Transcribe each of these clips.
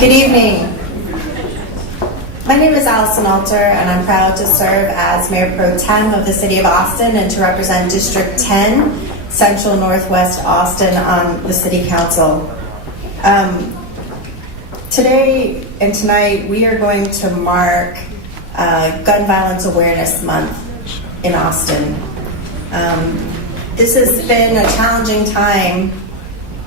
Good evening. My name is Allison Alter, and I'm proud to serve as Mayor Pro Tem of the City of Austin and to represent District 10, Central Northwest Austin on the City Council. Today and tonight, we are going to mark Gun Violence Awareness Month in Austin. This has been a challenging time.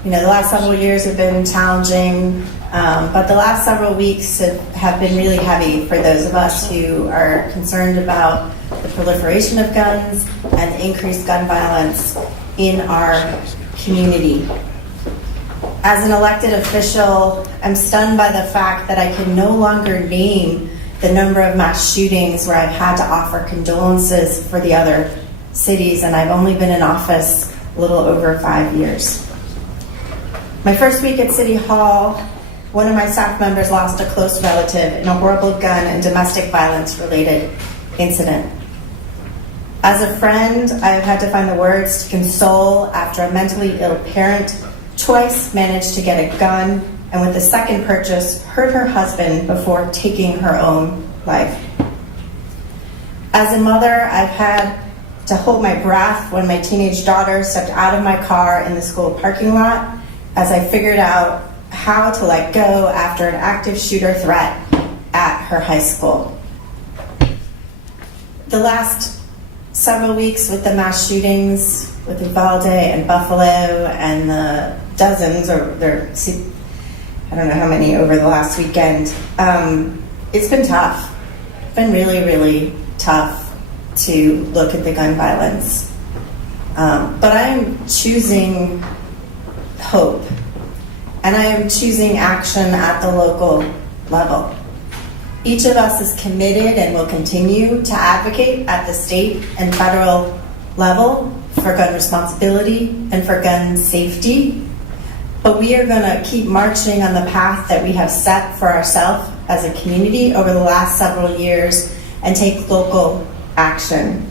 You know, the last several years have been challenging, but the last several weeks have been really heavy for those of us who are concerned about the proliferation of guns and the increased gun violence in our community. As an elected official, I'm stunned by the fact that I can no longer name the number of mass shootings where I've had to offer condolences for the other cities, and I've only been in office a little over 5 years. My first week at City Hall, one of my staff members lost a close relative in a horrible gun and domestic violence related incident. As a friend, I've had to find the words to console after a mentally ill parent twice managed to get a gun, and with the second purchase, hurt her husband before taking her own life. As a mother, I've had to hold my breath when my teenage daughter stepped out of my car in the school parking lot as I figured out how to let go after an active shooter threat at her high school. The last several weeks with the mass shootings with Uvalde and Buffalo and the dozens, or I don't know how many over the last weekend, it's been tough. It's been really, really tough to look at the gun violence. But I'm choosing hope, and I am choosing action at the local level. Each of us is committed and will continue to advocate at the state and federal level for gun responsibility and for gun safety. But we are going to keep marching on the path that we have set for ourselves as a community over the last several years and take local action.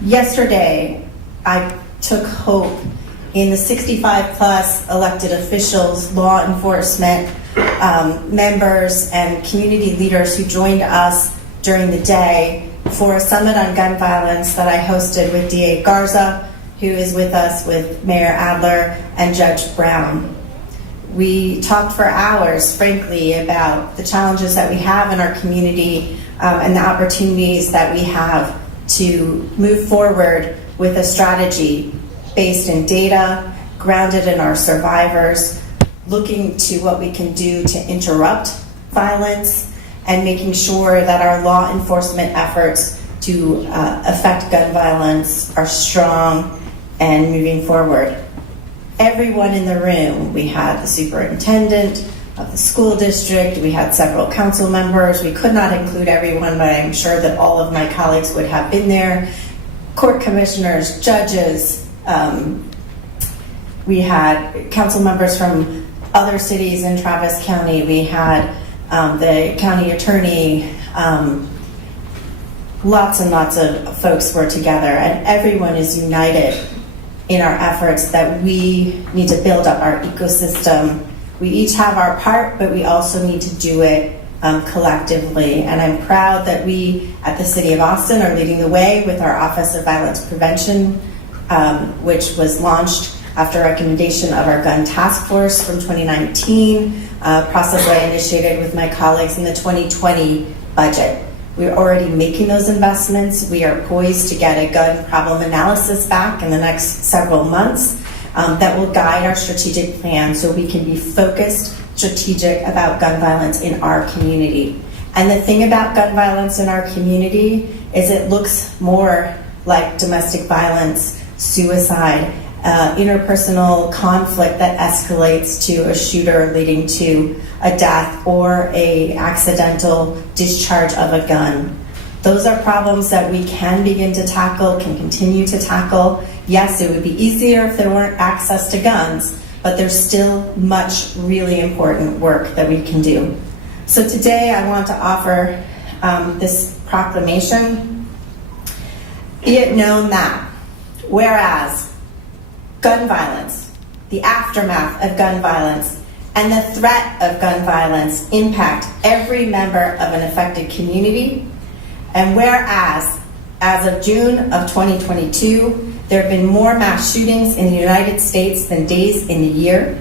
Yesterday, I took hope in the 65 plus elected officials, law enforcement members, and community leaders who joined us during the day for a summit on gun violence that I hosted with DA Garza, who is with us, with Mayor Adler and Judge Brown. We talked for hours, frankly, about the challenges that we have in our community and the opportunities that we have to move forward with a strategy based in data, grounded in our survivors, looking to what we can do to interrupt violence, and making sure that our law enforcement efforts to affect gun violence are strong and moving forward. Everyone in the room, we had the superintendent of the school district, we had several council members, we could not include everyone, but I'm sure that all of my colleagues would have been there, court commissioners, judges, we had council members from other cities in Travis County. We had the county attorney. Lots and lots of folks were together, and everyone is united in our efforts that we need to build up our ecosystem. We each have our part, but we also need to do it collectively. And I'm proud that we at the City of Austin are leading the way with our Office of Violence Prevention, which was launched after recommendation of our gun task force from 2019, process I initiated with my colleagues in the 2020 budget. We're already making those investments. We are poised to get a gun problem analysis back in the next several months that will guide our strategic plan so we can be focused, strategic about gun violence in our community. And the thing about gun violence in our community is it looks more like domestic violence, suicide, interpersonal conflict that escalates to a shooter leading to a death or a accidental discharge of a gun. Those are problems that we can begin to tackle, can continue to tackle. Yes, it would be easier if there weren't access to guns, but there's still much really important work that we can do. So today I want to offer this proclamation. Be it known that, whereas gun violence, the aftermath of gun violence, and the threat of gun violence impact every member of an affected community. And whereas, as of June of 2022, there have been more mass shootings in the United States than days in a year,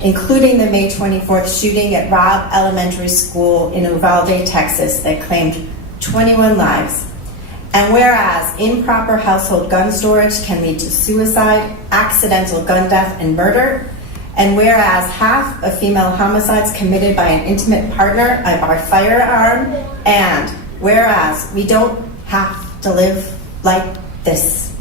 including the May 24th shooting at Robb Elementary School in Uvalde, Texas, that claimed 21 lives. And whereas improper household gun storage can lead to suicide, accidental gun death, and murder, and whereas half of female homicides committed by an intimate partner are by firearm, and whereas we don't have to live like this.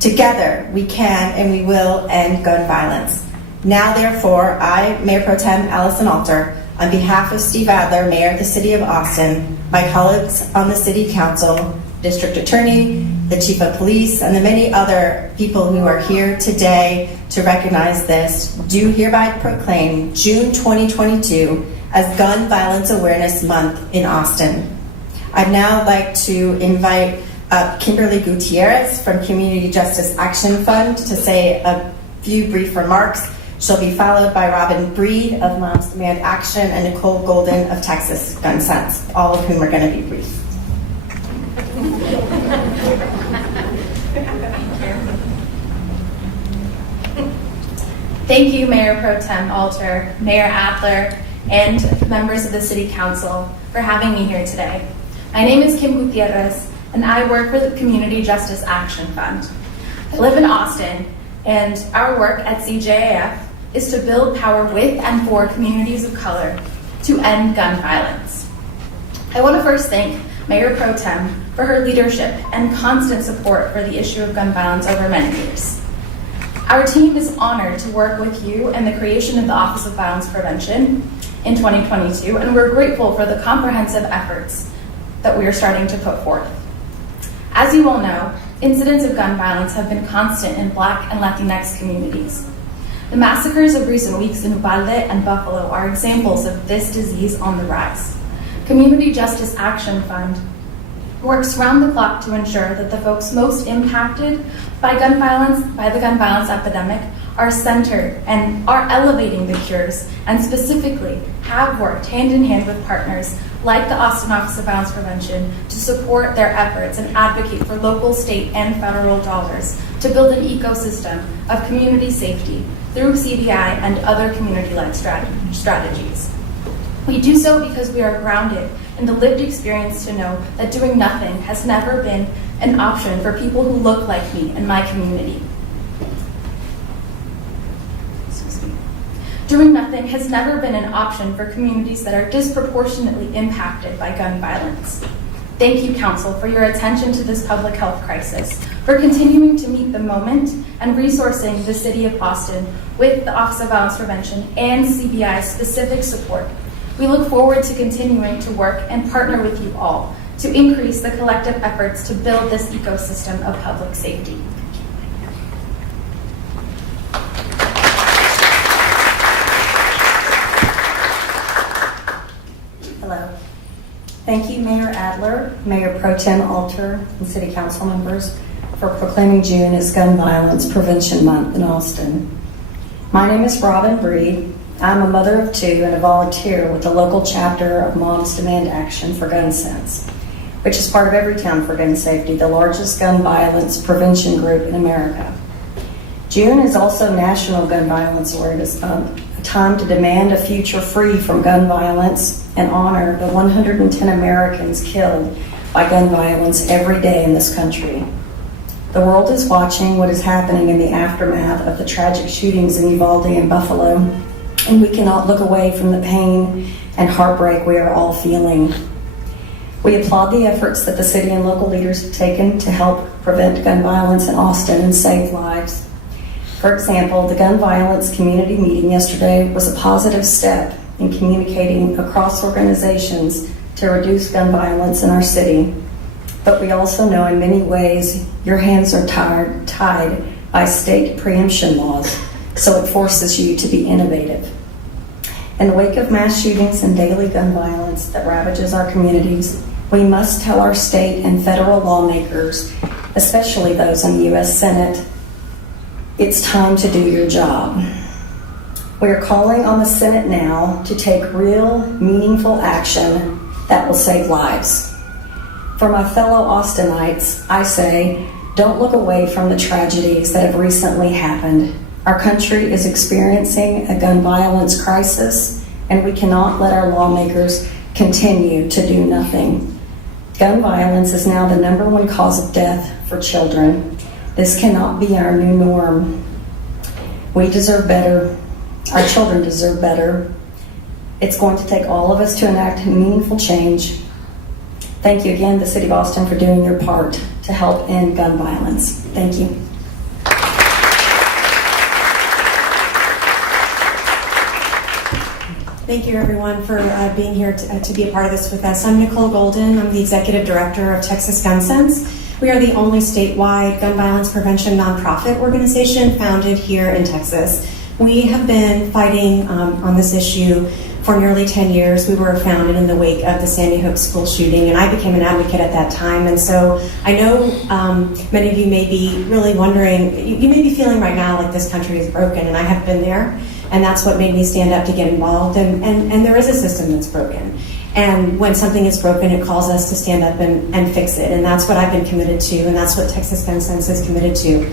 Together, we can and we will end gun violence. Now, therefore, I, Mayor Pro Tem Allison Alter, on behalf of Steve Adler, Mayor of the City of Austin, my colleagues on the City Council, District Attorney, the Chief of Police, and the many other people who are here today to recognize this, do hereby proclaim June 2022 as Gun Violence Awareness Month in Austin. I'd now like to invite Kimberly Gutierrez from Community Justice Action Fund to say a few brief remarks. She'll be followed by Robin Breed of Moms Demand Action and Nicole Golden of Texas Gun Sense, all of whom are going to be brief. Thank you, Mayor Pro Tem Alter, Mayor Adler, and members of the City Council for having me here today. My name is Kim Gutierrez, and I work for the Community Justice Action Fund. I live in Austin, and our work at CJAF is to build power with and for communities of color to end gun violence. I want to first thank Mayor Pro Tem for her leadership and constant support for the issue of gun violence over many years. Our team is honored to work with you in the creation of the Office of Violence Prevention in 2022, and we're grateful for the comprehensive efforts that we are starting to put forth. As you all know, incidents of gun violence have been constant in Black and Latinx communities. The massacres of recent weeks in Uvalde and Buffalo are examples of this disease on the rise. Community Justice Action Fund works round the clock to ensure that the folks most impacted by the gun violence epidemic are centered and are elevating the cures, and specifically have worked hand in hand with partners like the Austin Office of Violence Prevention to support their efforts and advocate for local, state, and federal dollars to build an ecosystem of community safety through CVI and other community-led strategies. We do so because we are grounded in the lived experience to know that doing nothing has never been an option for people who look like me in my community. Doing nothing has never been an option for communities that are disproportionately impacted by gun violence. Thank you, Council, for your attention to this public health crisis, for continuing to meet the moment and resourcing the City of Austin with the Office of Violence Prevention and CBI's specific support. We look forward to continuing to work and partner with you all to increase the collective efforts to build this ecosystem of public safety. Hello. Thank you, Mayor Adler, Mayor Pro Tem Alter, and City Council members for proclaiming June as Gun Violence Prevention Month in Austin. My name is Robin Breed. I'm a mother of two and a volunteer with the local chapter of Moms Demand Action for Gun Sense, which is part of Everytown for Gun Safety, the largest gun violence prevention group in America. June is also National Gun Violence Awareness Month, a time to demand a future free from gun violence and honor the 110 Americans killed by gun violence every day in this country. The world is watching what is happening in the aftermath of the tragic shootings in Uvalde and Buffalo, and we cannot look away from the pain and heartbreak we are all feeling. We applaud the efforts that the city and local leaders have taken to help prevent gun violence in Austin and save lives. For example, the gun violence community meeting yesterday was a positive step in communicating across organizations to reduce gun violence in our city. But we also know in many ways your hands are tied by state preemption laws, so it forces you to be innovative. In the wake of mass shootings and daily gun violence that ravages our communities, we must tell our state and federal lawmakers, especially those in the U.S. Senate, it's time to do your job. We are calling on the Senate now to take real, meaningful action that will save lives. For my fellow Austinites, I say, don't look away from the tragedies that have recently happened. Our country is experiencing a gun violence crisis, and we cannot let our lawmakers continue to do nothing. Gun violence is now the #1 cause of death for children. This cannot be our new norm. We deserve better. Our children deserve better. It's going to take all of us to enact meaningful change. Thank you again, the City of Austin, for doing your part to help end gun violence. Thank you. Thank you, everyone, for being here to be a part of this with us. I'm Nicole Golden. I'm the Executive Director of Texas Gun Sense. We are the only statewide gun violence prevention nonprofit organization founded here in Texas. We have been fighting on this issue for nearly 10 years. We were founded in the wake of the Sandy Hook school shooting, and I became an advocate at that time. And so I know many of you may be really wondering, you may be feeling right now like this country is broken, and I have been there. And that's what made me stand up to get involved. And there is a system that's broken. And when something is broken, it calls us to stand up and fix it. And that's what I've been committed to, and that's what Texas Gun Sense is committed to.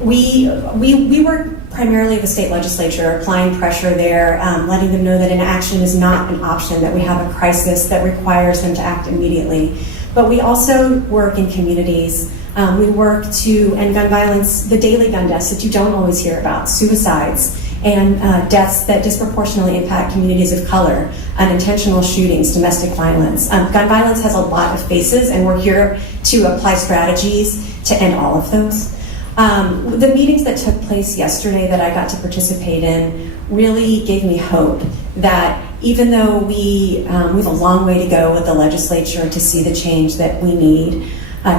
We work primarily with the state legislature, applying pressure there, letting them know that inaction is not an option, that we have a crisis that requires them to act immediately. But we also work in communities. We work to end gun violence, the daily gun deaths that you don't always hear about, suicides, and deaths that disproportionately impact communities of color, unintentional shootings, domestic violence. Gun violence has a lot of faces, and we're here to apply strategies to end all of those. The meetings that took place yesterday that I got to participate in really gave me hope that even though we have a long way to go with the legislature to see the change that we need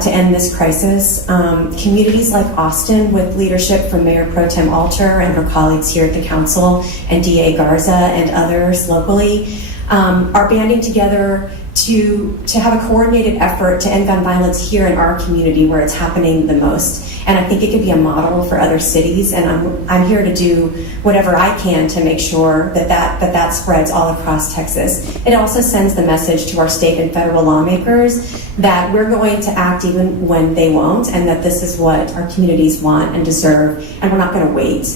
to end this crisis, communities like Austin, with leadership from Mayor Pro Tem Alter and her colleagues here at the council, and DA Garza and others locally, are banding together to have a coordinated effort to end gun violence here in our community where it's happening the most. And I think it could be a model for other cities, and I'm here to do whatever I can to make sure that spreads all across Texas. It also sends the message to our state and federal lawmakers that we're going to act even when they won't, and that this is what our communities want and deserve, and we're not going to wait.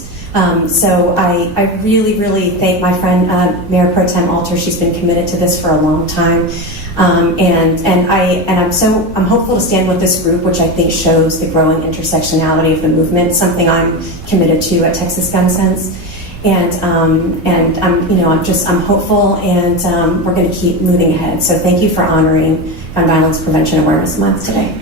So I really, really thank my friend Mayor Pro Tem Alter. She's been committed to this for a long time. I'm hopeful to stand with this group, which I think shows the growing intersectionality of the movement, something I'm committed to at Texas Gun Sense. And I'm hopeful, and we're going to keep moving ahead. So thank you for honoring Gun Violence Prevention Awareness Month today.